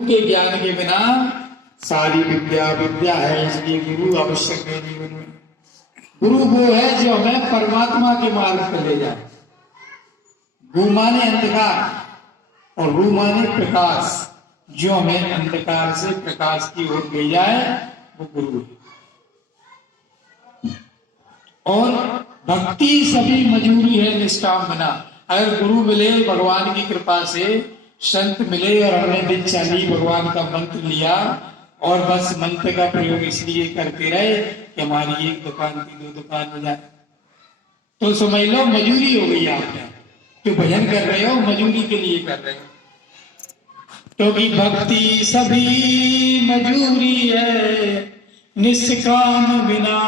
के ज्ञान के बिना सारी विद्या विद्या है, इसलिए गुरु आवश्यक है जीवन में। गुरु वो है जो हमें परमात्मा के मार्ग पर ले जाए। गु माने अंधकार और रू माने प्रकाश, जो हमें अंधकार से प्रकाश की ओर ले जाए वो गुरु है। और भक्ति सभी मजूरी है निष्काम बिना। अगर गुरु मिले भगवान की कृपा से, संत मिले और हमने दिन चाली भगवान का मंत्र लिया और बस मंत्र का प्रयोग इसलिए करते रहे कि हमारी एक दुकान की दो दुकान हो जाए, तो समझ लो मजूरी हो गई। आपने जो भजन कर रहे हो मजूरी के लिए कर रहे हो। क्योंकि भक्ति सभी मजूरी है निष्काम बिना।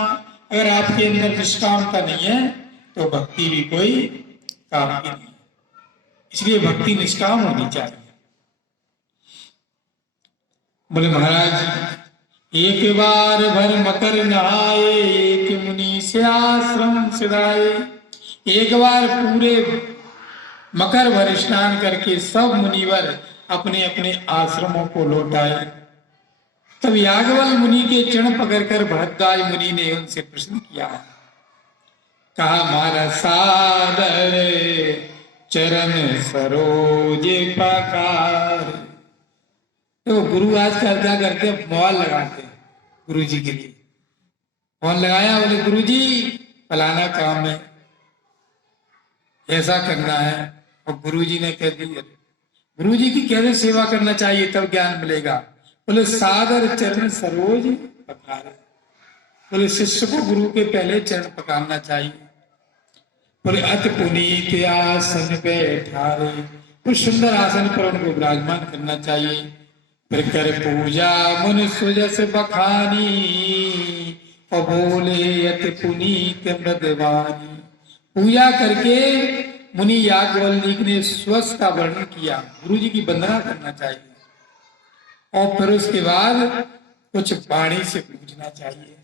अगर आपके अंदर निष्कामता नहीं है तो भक्ति भी कोई काम की नहीं। इसलिए भक्ति निष्काम होनी चाहिए। बोले महाराज एक बार भर मकर नहाए, एक मुनि से आश्रम सिधाए। एक बार पूरे मकर भर स्नान करके सब मुनिवर अपने अपने आश्रमों को लौटाए। तब याज्ञवल्क्य मुनि के चरण पकड़कर भरद्वाज मुनि ने उनसे प्रश्न किया, कहा मारा सादर चरण सरोज पकार। तो गुरु आजकल क्या करते हैं, मोबाइल लगाते हैं गुरु जी के लिए। फोन लगाया, बोले गुरु जी फलाना काम है, ऐसा करना है। और गुरु जी ने कह दिया, गुरु जी की कैसे सेवा करना चाहिए तब ज्ञान मिलेगा। बोले सादर चरण सरोज पकार। बोले शिष्य को गुरु के पहले चरण पकारना चाहिए। बोले अति पुनीत आसन बैठारे, कुछ सुंदर आसन पर उनको विराजमान करना चाहिए। फिर कर पूजा मुन सुजस बखानी, और बोले अति पुनीत मृदवानी। पूजा करके मुनि याज्ञवल्क्य ने स्वस्य का वर्णन किया, गुरु जी की वंदना करना चाहिए। और फिर उसके बाद कुछ वाणी से पूछना चाहिए।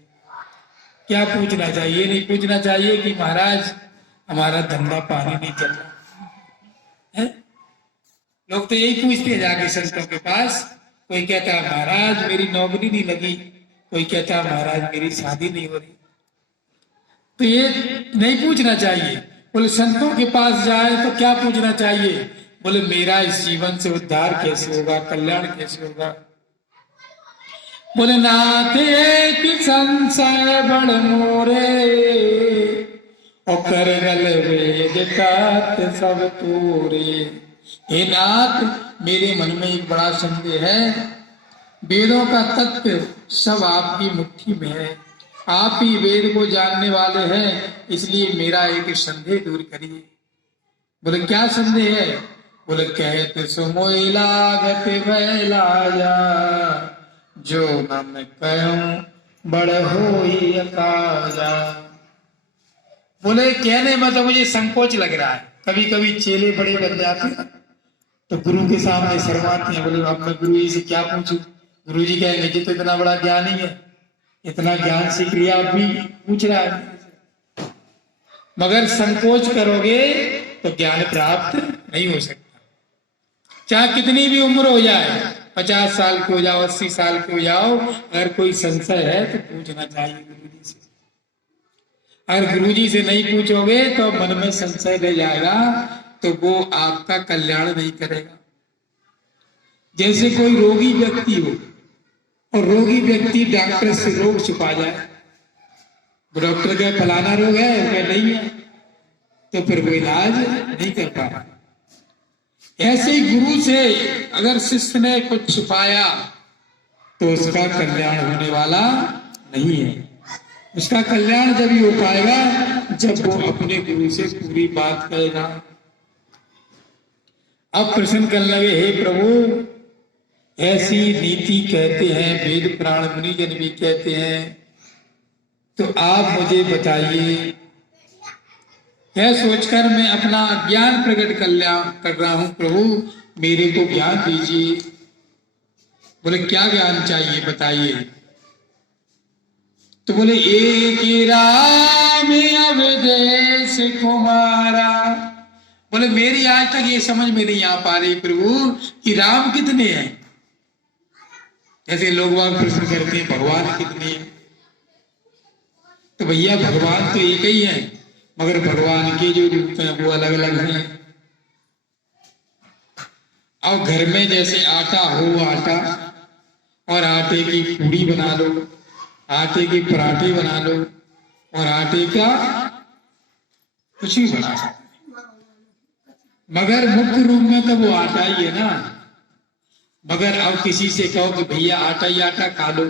क्या पूछना चाहिए? नहीं पूछना चाहिए कि महाराज हमारा धंधा पानी नहीं चल रहा है। लोग तो यही पूछते हैं जाके संतों के पास। कोई कहता है महाराज मेरी नौकरी नहीं लगी, कोई कहता है महाराज मेरी शादी नहीं हो रही। तो ये नहीं पूछना चाहिए। बोले संतों के पास जाए तो क्या पूछना चाहिए? बोले मेरा इस जीवन से उद्धार कैसे होगा, कल्याण कैसे होगा। बोले नाथ एक संशय बड़ मोरे, और कर गल वेद तात सब तोरे। हे नाथ मेरे मन में एक बड़ा संदेह है, वेदों का तत्व सब आपकी मुट्ठी में है, आप ही वेद को जानने वाले हैं, इसलिए मेरा एक संदेह दूर करिए। बोले क्या संदेह है? बोले कहते सुमोई लागत भैलाया, जो मन कहूं बड़ होई अकाजा। बोले कहने में तो मुझे संकोच लग रहा है। कभी कभी चेले बड़े बन जाते हैं तो गुरु के सामने शर्माते हैं। बोले अब मैं गुरु जी से क्या पूछूं? गुरु जी कहेंगे कि तो इतना बड़ा ज्ञानी है, इतना ज्ञान सीख लिया अब भी पूछ रहा है। मगर संकोच करोगे तो ज्ञान प्राप्त नहीं हो सकता। चाहे कितनी भी उम्र हो जाए, 50 साल के हो जाओ, 80 साल के हो जाओ, अगर कोई संशय है तो पूछना चाहिए गुरु जी से। अगर गुरु जी से नहीं पूछोगे तो मन में संशय रह जाएगा, तो वो आपका कल्याण नहीं करेगा। जैसे कोई रोगी व्यक्ति हो और रोगी व्यक्ति डॉक्टर से रोग छुपा जाए, डॉक्टर का फलाना रोग है, क्या नहीं है, तो फिर वो इलाज नहीं कर पा। ऐसे ही गुरु से अगर शिष्य ने कुछ छुपाया तो उसका कल्याण होने वाला नहीं है। उसका कल्याण जब ही हो पाएगा जब वो अपने गुरु से पूरी बात कहेगा। अब प्रश्न करने लगे, हे प्रभु ऐसी नीति कहते हैं, वेद पुराण मुनि जन भी कहते हैं, तो आप मुझे बताइए। यह सोचकर मैं अपना ज्ञान प्रकट कर रहा हूं, प्रभु मेरे को ज्ञान दीजिए। बोले क्या ज्ञान चाहिए बताइए? तो बोले एक राम अवदेश कुमारा। बोले मेरी आज तक ये समझ में नहीं आ पा रही प्रभु कि राम कितने हैं। जैसे लोग बाग प्रश्न करते हैं भगवान कितने हैं, तो भैया भगवान तो एक ही है, मगर भगवान के जो रूप हैं वो अलग अलग हैं। और घर में जैसे आटा हो, आटा और आटे की पूड़ी बना लो, आटे के पराठे बना लो, और आटे का कुछ भी बना सकते, मगर मुख्य रूप में तो वो आटा ही है ना। मगर अब किसी से कहो कि भैया आटा ही आटा खा लो,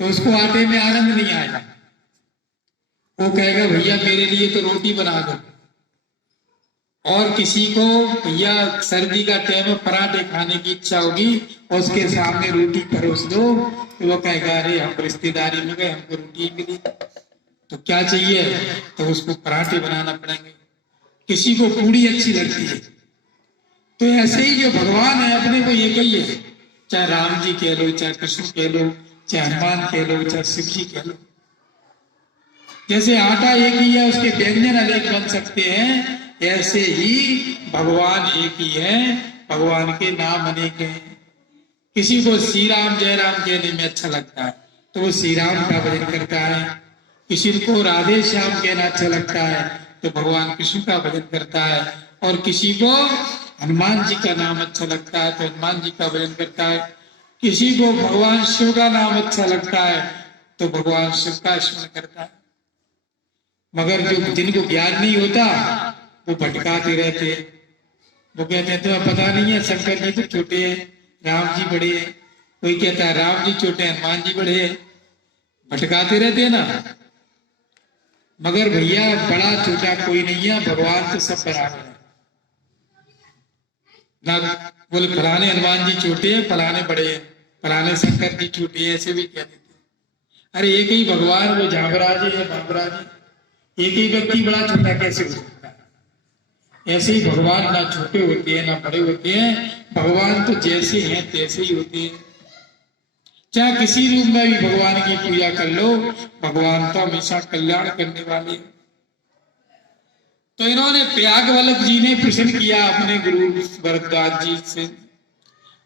तो उसको आटे में आनंद नहीं आएगा। वो कहेगा भैया मेरे लिए तो रोटी बना दो। और किसी को भैया सर्दी का टाइम में पराठे खाने की इच्छा होगी और उसके सामने रोटी परोस दो, तो वो कहेगा अरे हम रिश्तेदारी में गए, हमको रोटी मिली, तो क्या चाहिए, तो उसको पराठे बनाना पड़ेंगे। किसी को पूड़ी अच्छी लगती है। तो ऐसे ही जो भगवान है अपने को एक ही है, चाहे राम जी कह लो, चाहे कृष्ण कह लो, चाहे हनुमान कह लो, चाहे शिव जी कह लो। जैसे आटा एक ही है, उसके व्यंजन अलग बन सकते हैं, ऐसे ही भगवान एक ही है, भगवान के नाम अनेक हैं। किसी को श्री राम जय राम कहने में अच्छा लगता है तो वो श्री राम का भजन करता है, किसी को राधे श्याम कहना अच्छा लगता है तो भगवान कृष्ण का भजन करता है, और किसी को हनुमान जी का नाम अच्छा लगता है तो हनुमान जी का भजन करता है, किसी को भगवान शिव का नाम अच्छा लगता है तो भगवान शिव का स्मरण करता है। मगर जो जिनको ज्ञान नहीं होता वो भटकाते रहते हैं। वो कहते हैं तो पता नहीं है शंकर जी तो छोटे हैं, राम जी बड़े हैं, कोई कहता है राम जी छोटे हैं, हनुमान जी बड़े हैं, भटकाते रहते हैं ना। मगर भैया बड़ा छोटा कोई नहीं है, भगवान तो सब बराबर है ना। बोले फलाने हनुमान जी छोटे हैं, फलाने बड़े हैं, फलाने शंकर जी छोटे हैं, ऐसे भी कह देते। अरे एक ही भगवान, वो जामराज है बाबराज है, एक ही व्यक्ति बड़ा छोटा कैसे हो सकता है? ऐसे ही भगवान ना छोटे होते हैं ना बड़े होते हैं, भगवान तो जैसे हैं तैसे ही होते हैं। चाहे किसी रूप में भी भगवान की पूजा कर लो, भगवान तो हमेशा कल्याण करने वाले। तो इन्होंने प्रयागवल्लभ जी ने प्रश्न किया अपने गुरु भरद्वाज जी से,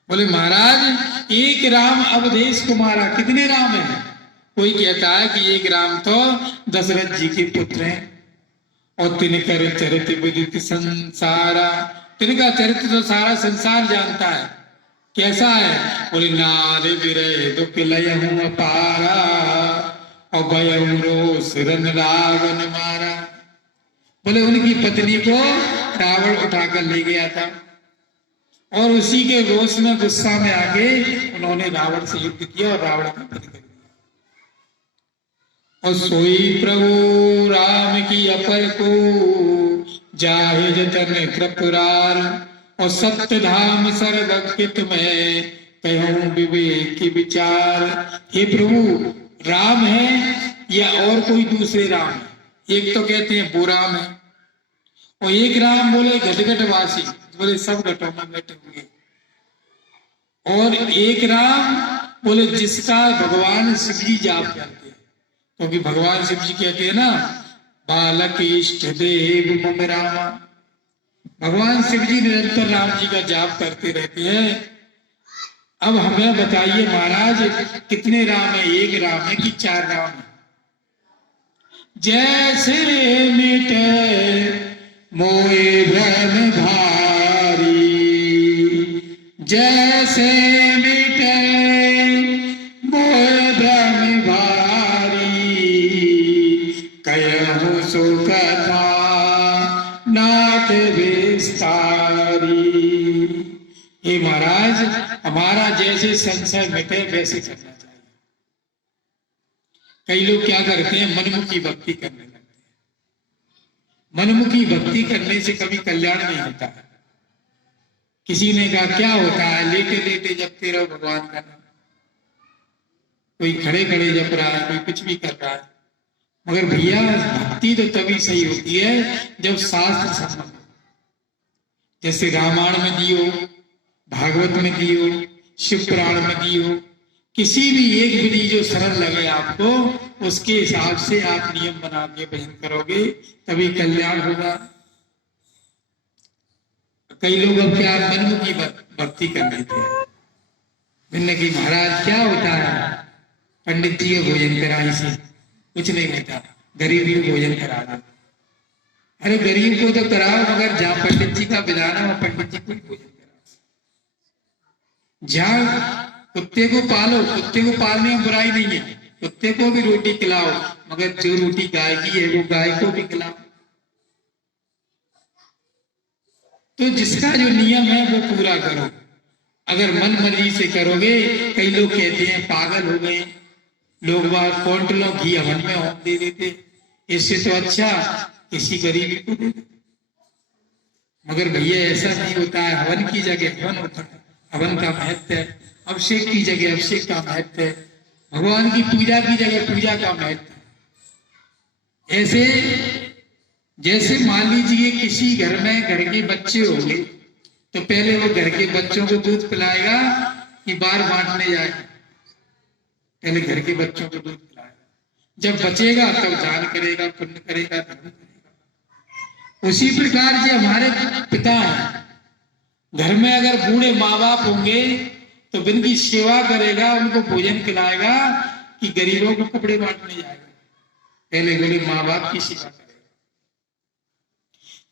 बोले महाराज एक राम अवधेश कुमारा, कितने राम हैं? कोई कहता है कि एक राम तो दशरथ जी के पुत्र हैं, और तिनकर चरित्र विदित संसारा, तिनका चरित्र तो सारा संसार जानता है, कैसा है? बोले नार विरह दुख लय हूं अपारा, और भयं रोष रन रावण मारा। बोले उनकी पत्नी को रावण उठाकर ले गया था, और उसी के रोष में गुस्सा में आके उन्होंने रावण से युद्ध किया और रावण का वध कर दिया। और सोई प्रभु राम की अपर को जाहे जतन कृपुरार, और सत्य धाम सर्वज्ञित में कहूं विवेक की विचार। हे प्रभु राम है या और कोई दूसरे राम है? एक तो कहते हैं वो राम है, और एक राम बोले घट वासी, बोले सब घटों में घट हुए, और एक राम बोले जिसका भगवान शिव जी जाप करते हैं, क्योंकि भगवान शिव जी कहते हैं ना बालक इष्ट देव मम रामा। भगवान शिव जी निरंतर राम जी का जाप करते रहते हैं। अब हमें बताइए महाराज कितने राम है? एक राम है कि चार राम है? जैसे मिटे मोए भ्रम भारी, जैसे मिटे मोए भ्रम भारी, कहूं सो कथा नाथ विस्तारी। हे महाराज हमारा जैसे संशय मिटे वैसे करना चाहिए। कई लोग क्या करते हैं, मनमुखी भक्ति करने लगते हैं। मनमुखी भक्ति करने से कभी कल्याण नहीं होता है। किसी ने कहा क्या होता है, लेटे लेटे जपते रहो भगवान का नाम। कोई खड़े खड़े जप रहा है, कोई कुछ भी कर रहा है, मगर भैया भक्ति तो तभी सही होती है जब शास्त्र सम्मत। जैसे रामायण में दी हो, भागवत में दी हो, शिव पुराण में दी हो, किसी भी एक विधि जो सरल लगे आपको, उसके हिसाब से आप नियम बना के भजन करोगे तभी कल्याण होगा। कई लोग अब क्या मनमुखी भक्ति कर लेते हैं। मैंने कि महाराज क्या होता है, पंडित जी को भोजन कराई से कुछ नहीं होता, गरीबी को भोजन कराना। अरे गरीब को तो कराओ, मगर जहाँ पंडित जी का विधान है वहाँ पंडित जी को ही भोजन कराओ। जहाँ कुत्ते को पालो, कुत्ते को पालने में बुराई नहीं है, कुत्ते को भी रोटी खिलाओ, मगर जो रोटी गाय की है वो गाय को भी खिलाओ। तो जिसका जो नियम है वो पूरा करो। अगर मन मर्जी से करोगे, कई लोग कहते हैं पागल हो गए, लोग बात क्विंटलों घी हवन में होम दे देते, इससे तो अच्छा किसी गरीबी को दे दे। मगर भैया ऐसा नहीं होता है, हवन की जगह हवन होता है, हवन का महत्व है, अभिषेक की जगह अभिषेक का महत्व है, भगवान की पूजा की जगह पूजा का महत्व है। ऐसे जैसे मान लीजिए किसी घर में घर के बच्चे होंगे, तो पहले वो घर के बच्चों को दूध पिलाएगा कि बाहर बांटने जाएगा? पहले घर के बच्चों को दूध पिलाएगा, जब बचेगा तब दान करेगा, पुण्य करेगा, धर्म करेगा। उसी प्रकार से हमारे पिता हैं, घर में अगर बूढ़े माँ बाप होंगे तो उनकी सेवा करेगा, उनको भोजन खिलाएगा कि गरीबों को कपड़े बांटने जाएगा? पहले बोले माँ बाप की सेवा करेगा।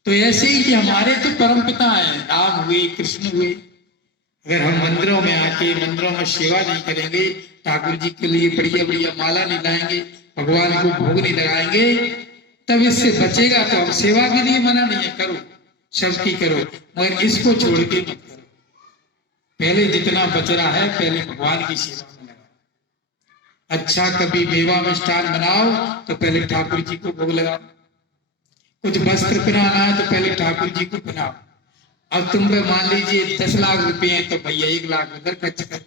तो ऐसे ही कि हमारे तो परम पिता हैं, राम हुए, कृष्ण हुए, अगर हम मंदिरों में आके मंदिरों में सेवा नहीं करेंगे, ठाकुर जी के लिए बढ़िया बढ़िया माला नहीं लाएंगे, भगवान को भोग नहीं लगाएंगे, तब इससे बचेगा। तो हम सेवा के लिए मना नहीं है, करो सबकी करो, मगर इसको छोड़ के मत करो। पहले जितना बच रहा है पहले भगवान की सेवा में लगाओ। अच्छा कभी मेवा मिष्ठान बनाओ तो पहले ठाकुर जी को भोग लगाओ। कुछ वस्त्र पहनाना है तो पहले ठाकुर जी को पहनाओ। अब तुम पे मान लीजिए 10 लाख रुपए हैं तो भैया 1 लाख उधर खर्च कर,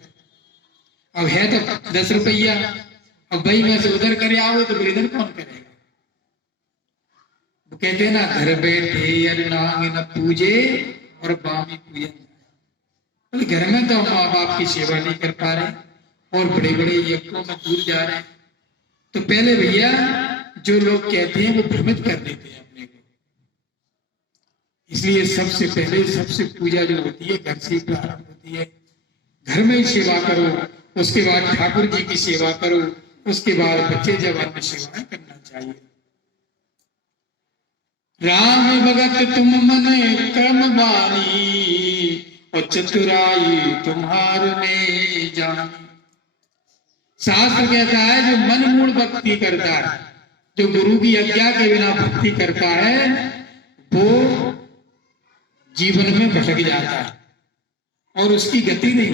अब है तो 10 रुपया, अब भाई में से उधर करे आओ तो इधर कौन करेगा? वो कहते हैं ना, घर बैठे अन्नांग न पूजे और बामी पूजन। घर में तो हम माँ बाप की सेवा नहीं कर पा रहे और बड़े बड़े यज्ञों में दूर जा रहे हैं। तो पहले भैया जो लोग कहते हैं वो भ्रमित कर देते हैं अपने को। इसलिए सबसे पहले सबसे पूजा जो होती है घर से प्रारंभ होती है। घर में ही सेवा करो, उसके बाद ठाकुर जी की सेवा करो, उसके बाद बच्चे जवान में सेवाएं करना चाहिए। राम भगत तुम मन क्रम बानी और चतुराई तुम्हार में जानी। शास्त्र कहता है जो मन मूल भक्ति करता है, जो गुरु की आज्ञा के बिना भक्ति करता है, वो जीवन में भटक जाता है और उसकी गति नहीं